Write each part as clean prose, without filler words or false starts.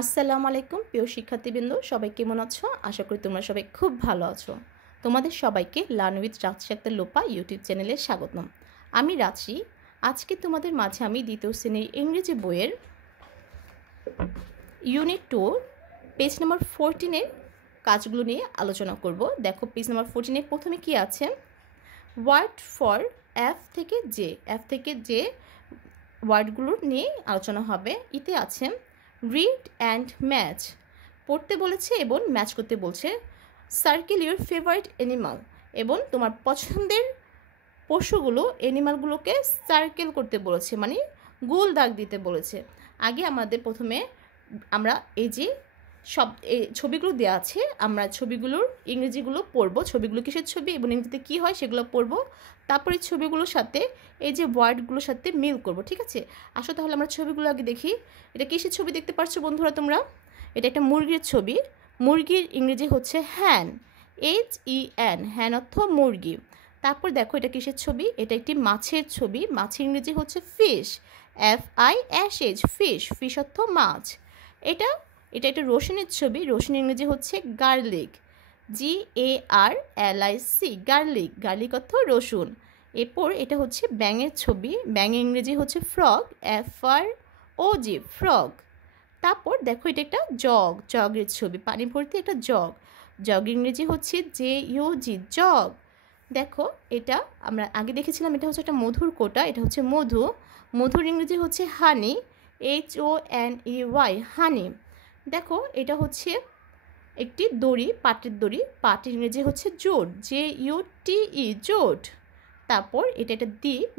আসসালামু আলাইকুম প্রিয় শিক্ষার্থীবৃন্দ, সবাই কেমন আছো? আশা করি তোমরা সবাই খুব ভালো আছো। তোমাদের সবাইকে learn with Rajoshi Akter Lopa YouTube চ্যানেলে স্বাগতম। আমি রাজশী। আজকে তোমাদের মাঝে আমি দ্বিতীয় শ্রেণীর ইংরেজি বইয়ের ইউনিট 2 পেজ নাম্বার 14 কাজগুলো নিয়ে আলোচনা করব। দেখো পেজ নাম্বার 14 প্রথমে কি আছে, ওয়ার্ড ফর এফ থেকে জে ওয়ার্ডগুলো নিয়ে আলোচনা হবে। এতে আছে রিড অ্যান্ড ম্যাচ, পড়তে বলেছে এবং ম্যাচ করতে বলছে। সার্কেল ইউর ফেভারিট অ্যানিমাল, এবং তোমার পছন্দের পশুগুলো অ্যানিমালগুলোকে সার্কেল করতে বলেছে, মানে গোল দাগ দিতে বলেছে। আগে আমাদের প্রথমে আমরা এই যে সব এই ছবিগুলো দেওয়া আছে, আমরা ছবিগুলোর ইংরেজিগুলো পড়বো। ছবিগুলো কিসের ছবি এবং ইংরেজিতে কী হয় সেগুলো পড়বো। তারপরে ছবিগুলোর সাথে এই যে ওয়ার্ডগুলোর সাথে মিল করব, ঠিক আছে? আসো তাহলে আমরা ছবিগুলো আগে দেখি। এটা কিসের ছবি দেখতে পাচ্ছো বন্ধুরা তোমরা? এটা একটা মুরগির ছবি। মুরগির ইংরেজি হচ্ছে হ্যান, HEN, হ্যান অর্থ মুরগি। তারপর দেখো এটা কিসের ছবি? এটা একটি মাছের ছবি। মাছের ইংরেজি হচ্ছে ফিশ, FISH, ফিশ অর্থ মাছ। এটা একটা রসুনের ছবি। রসুন ইংরেজি হচ্ছে গার্লিক, GARLIC, গার্লিক অর্থ রসুন। এরপর এটা হচ্ছে ব্যাঙের ছবি। ব্যাঙের ইংরেজি হচ্ছে ফ্রগ, FROG, ফ্রগ। তারপর দেখো এটা একটা জগের ছবি, পানি ভর্তি একটা জগ ইংরেজি হচ্ছে JUG, জগ। দেখো এটা আমরা আগে দেখেছিলাম, এটা হচ্ছে একটা মধুর কোটা, এটা হচ্ছে মধুর ইংরেজি হচ্ছে হানি, HONEY, হানি। দেখো এটা হচ্ছে একটি দড়ি, পাটের দড়ি, পাটের ইংরেজি হচ্ছে জোট, JUTE, জোট। তারপর এটা একটা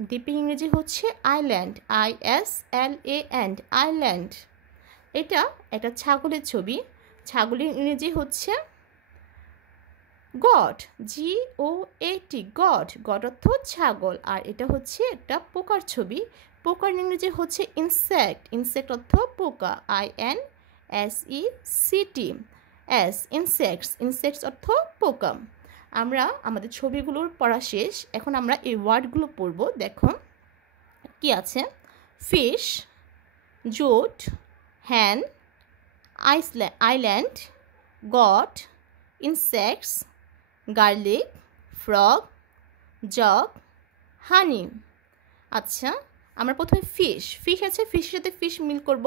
দ্বীপের ইংরেজি হচ্ছে আইল্যান্ড, ISLAND, আইল্যান্ড। এটা একটা ছাগলের ছবি। ছাগলের ইংরেজি হচ্ছে গট, GOAT, গট অর্থ ছাগল। আর এটা হচ্ছে একটা পোকার ছবি। পোকার ইংরেজি হচ্ছে ইনসেক্ট অর্থ পোকা, INSECT, ইনসেক্টস অর্থ পোকা। আমরা আমাদের ছবিগুলোর পড়া শেষ, এখন আমরা এই ওয়ার্ডগুলো পড়ব। দেখো কি আছে, ফিশ, জোট, hen, island, goat, insects, garlic, frog, jug, honey. আচ্ছা, আমরা প্রথমে ফিশ আছে, ফিশের সাথে ফিশ মিল করব।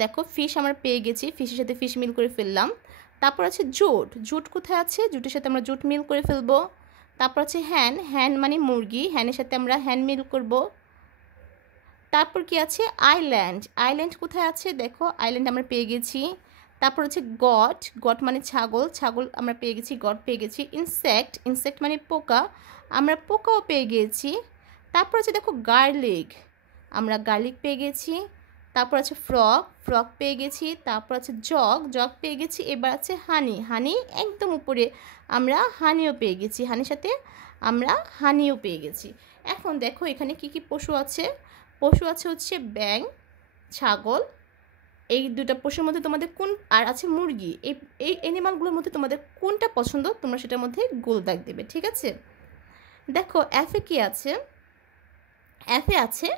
দেখো ফিশ আমরা পেয়ে গেছি, ফিশের সাথে ফিশ মিল করে ফেললাম। তারপর আছে জুট কোথায় আছে? জুটের সাথে আমরা জুট মিল করে ফেলবো। তারপর আছে হ্যান মানে মুরগি, হ্যানের সাথে আমরা হ্যান মিল করব। তারপর কি আছে? আইল্যান্ড কোথায় আছে? দেখো আইল্যান্ড আমরা পেয়ে গেছি। তারপর হচ্ছে গট মানে ছাগল আমরা পেয়ে গেছি, গট পেয়ে গেছি। ইনসেক্ট মানে পোকা, আমরা পোকাও পেয়ে গেছি। তারপর আছে দেখো গার্লিক, আমরা গার্লিক পেয়ে গেছি। তারপর আছে ফ্রগ পেয়ে গেছি। তারপর আছে জগ পেয়ে গেছি। এবার আছে হানি একদম উপরে, আমরা হানিও পেয়ে গেছি, হানির সাথে আমরা হানিও পেয়ে গেছি। এখন দেখো এখানে কি কি পশু আছে হচ্ছে ব্যাঙ, ছাগল। এই দুটো পশুর মধ্যে তোমাদের কোন, আর আছে মুরগি। এই অ্যানিমালগুলোর মধ্যে তোমাদের কোনটা পছন্দ তোমরা সেটার মধ্যে গোল দাগ দেবে, ঠিক আছে? দেখো এফে কি আছে? এফে আছে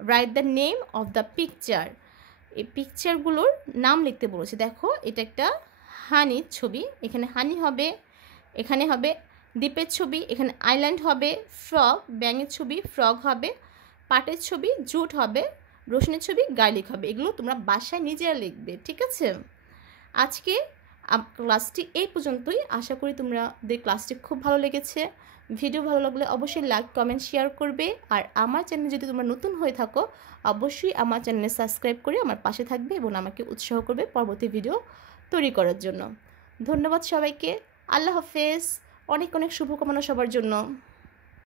write the name of the picture, এই পিকচারগুলোর নাম লিখতে বলেছে। দেখো এটা একটা হানির ছবি, এখানে হানি হবে, এখানে হবে দ্বীপের ছবি, এখানে আইল্যান্ড হবে, ফ্রগ ব্যাঙের ছবি ফ্রগ হবে, পাটের ছবি জুট হবে, রসুনের ছবি গার্লিক হবে। এগুলো তোমরা বাসায় নিজেরা লিখবে, ঠিক আছে? আজকে ক্লাসটি এই পর্যন্তই। আশা করি তোমাদের ক্লাসটি খুব ভালো লেগেছে। ভিডিও ভালো লাগলে অবশ্যই লাইক, কমেন্ট, শেয়ার করবে। আর আমার চ্যানেলে যদি তোমরা নতুন হয়ে থাকো অবশ্যই আমার চ্যানেলে সাবস্ক্রাইব করে আমার পাশে থাকবে এবং আমাকে উৎসাহ করবে পরবর্তী ভিডিও তৈরি করার জন্য। ধন্যবাদ সবাইকে। আল্লাহ হাফেজ। অনেক শুভকামনা সবার জন্য।